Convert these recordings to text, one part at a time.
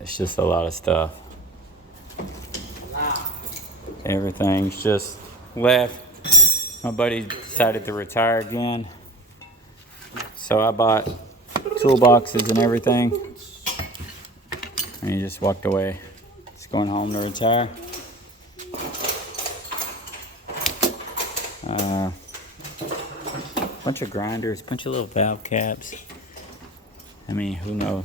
It's just a lot of stuff. Everything's just left. My buddy decided to retire again, so I bought toolboxes and everything, and he just walked away. He's going home to retire. Bunch of grinders, bunch of little valve caps. I mean, who knows?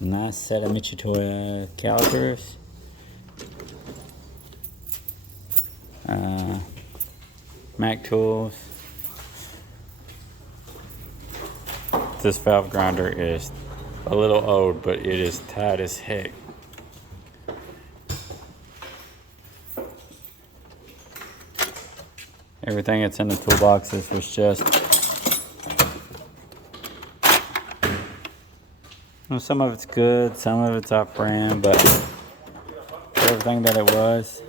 Nice set of Michitoya calipers. Mac tools. This valve grinder is a little old, but it is tight as heck. Everything that's in the toolboxes was just, some of it's good, some of it's off brand, but everything that it was.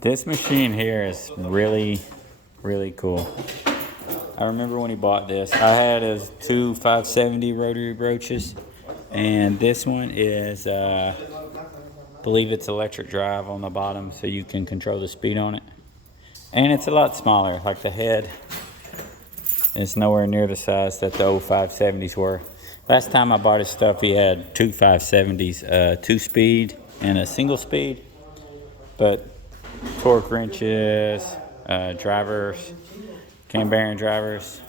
This machine here is really, really cool. I remember when he bought this, I had his two 570 rotary broaches, and this one is, I believe it's electric drive on the bottom, so you can control the speed on it. And it's a lot smaller, like the head is nowhere near the size that the old 570s were. Last time I bought his stuff, he had two 570s, 2-speed and a single speed, but torque wrenches, drivers, cam bearing drivers,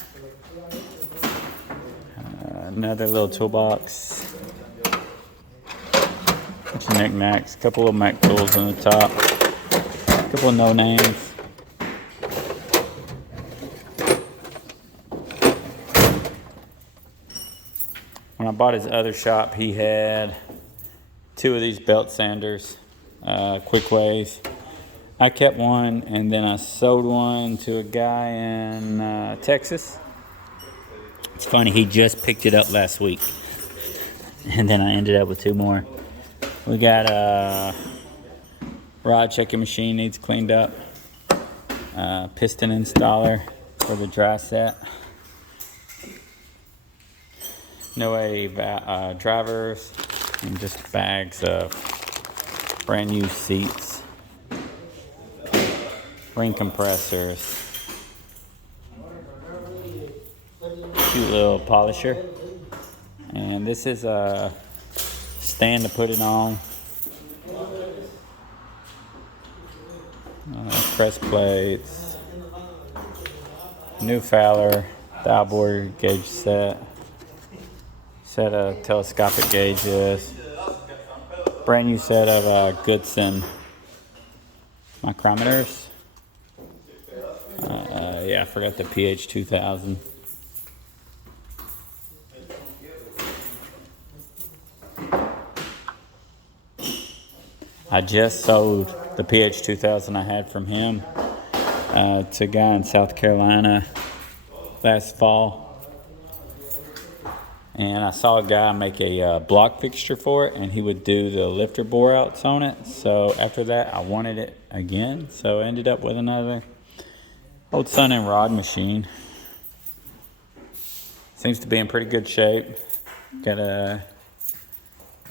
another little toolbox, bunch of knickknacks, a couple of Mac tools on the top, a couple of no names. When I bought his other shop, he had two of these belt sanders, quick ways. I kept one, and then I sold one to a guy in Texas. It's funny, he just picked it up last week, and then I ended up with two more. We got a rod checking machine, needs cleaned up, piston installer for the dry set, no way drivers, and just bags of brand new seats, ring compressors, cute little polisher, and this is a stand to put it on, press plates, new Fowler dial bore gauge set of telescopic gauges, brand new set of Goodson micrometers. Yeah, I forgot the pH 2000. I just sold the pH 2000 I had from him to a guy in South Carolina last fall. And I saw a guy make a block fixture for it, and he would do the lifter bore outs on it. So after that, I wanted it again. So I ended up with another old Sun and Rod machine. Seems to be in pretty good shape. Got a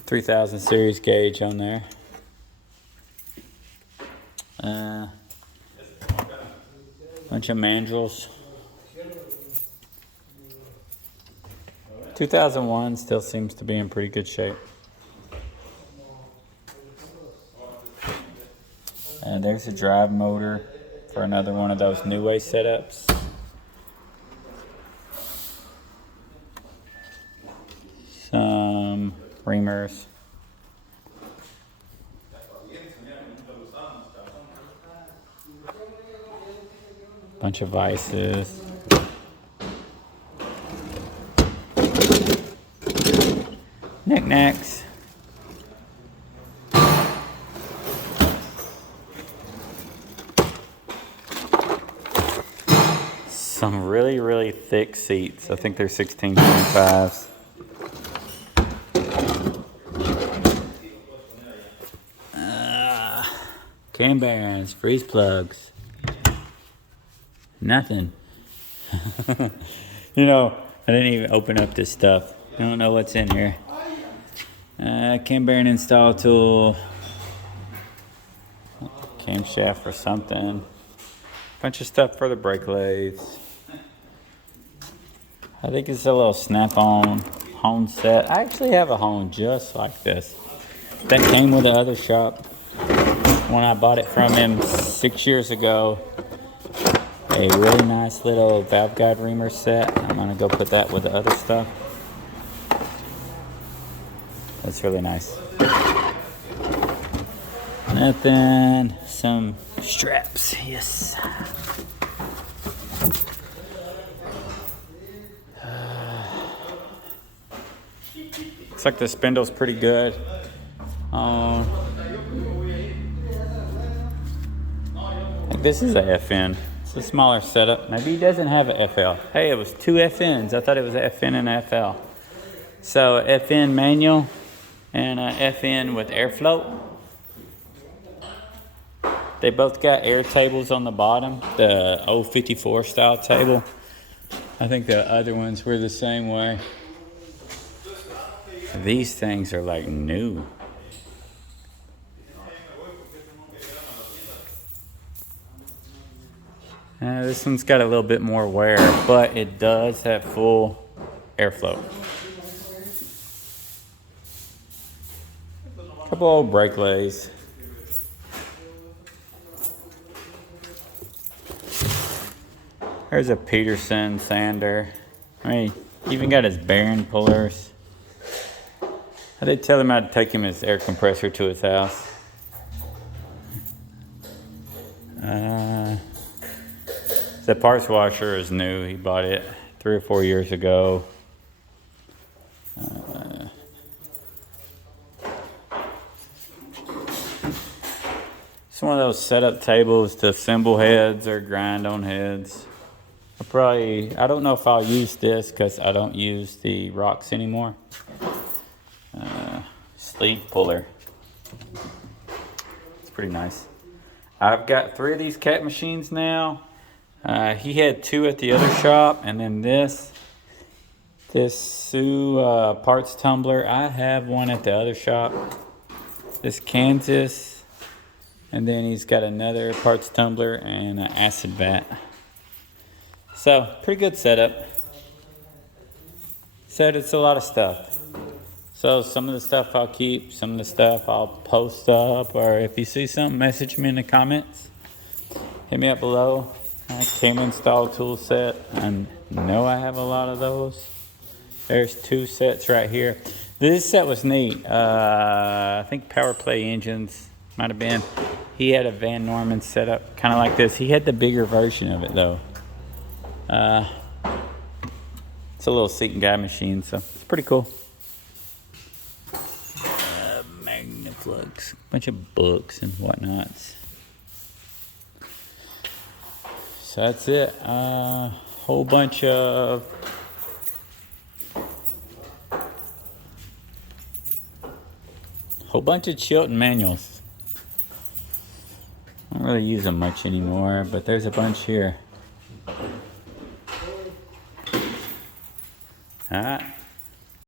3000 series gauge on there. Bunch of mandrels. 2001 still seems to be in pretty good shape. And there's a drive motor for another one of those New Way setups. Some reamers. Bunch of vices. Knickknacks. Some really, really thick seats. I think they're 1625s. Cam bearings, freeze plugs. Nothing. You know, I didn't even open up this stuff. I don't know what's in here. Cam bearing install tool. Camshaft or something. Bunch of stuff for the brake lathes. I think it's a little snap-on hone set. I actually have a hone just like this. That came with the other shop when I bought it from him 6 years ago. A really nice little valve guide reamer set. I'm gonna go put that with the other stuff. That's really nice. And then some straps, yes. Looks like the spindle's pretty good. This is a FN. It's a smaller setup. Maybe he doesn't have a FL. Hey, it was 2 FNs. I thought it was a FN and a FL. So FN manual and a FN with airflow. They both got air tables on the bottom, the 054 style table. I think the other ones were the same way. These things are like new. This one's got a little bit more wear, but it does have full airflow. Couple old brake lathes. There's a Peterson sander. I mean, even got his bearing pullers. I did tell him I'd take him his air compressor to his house. The parts washer is new. He bought it 3 or 4 years ago. It's one of those setup tables to assemble heads or grind on heads. I don't know if I'll use this because I don't use the rocks anymore. Sleeve puller. It's pretty nice. I've got 3 of these cat machines now. He had 2 at the other shop, and then this Sioux parts tumbler. I have one at the other shop. This Kansas, and then he's got another parts tumbler and an acid vat. So pretty good setup. Said it's a lot of stuff. So some of the stuff I'll keep, some of the stuff I'll post up, or if you see something, message me in the comments. Hit me up below. Camera install tool set. I know I have a lot of those. There's 2 sets right here. This set was neat. I think Power Play Engines might have been. He had a Van Norman setup, kind of like this. He had the bigger version of it though. It's a little seat and guide machine, so it's pretty cool. Magnaflux, bunch of books and whatnots. So that's it. Whole bunch of Chilton manuals. I don't really use them much anymore, but there's a bunch here. Alright.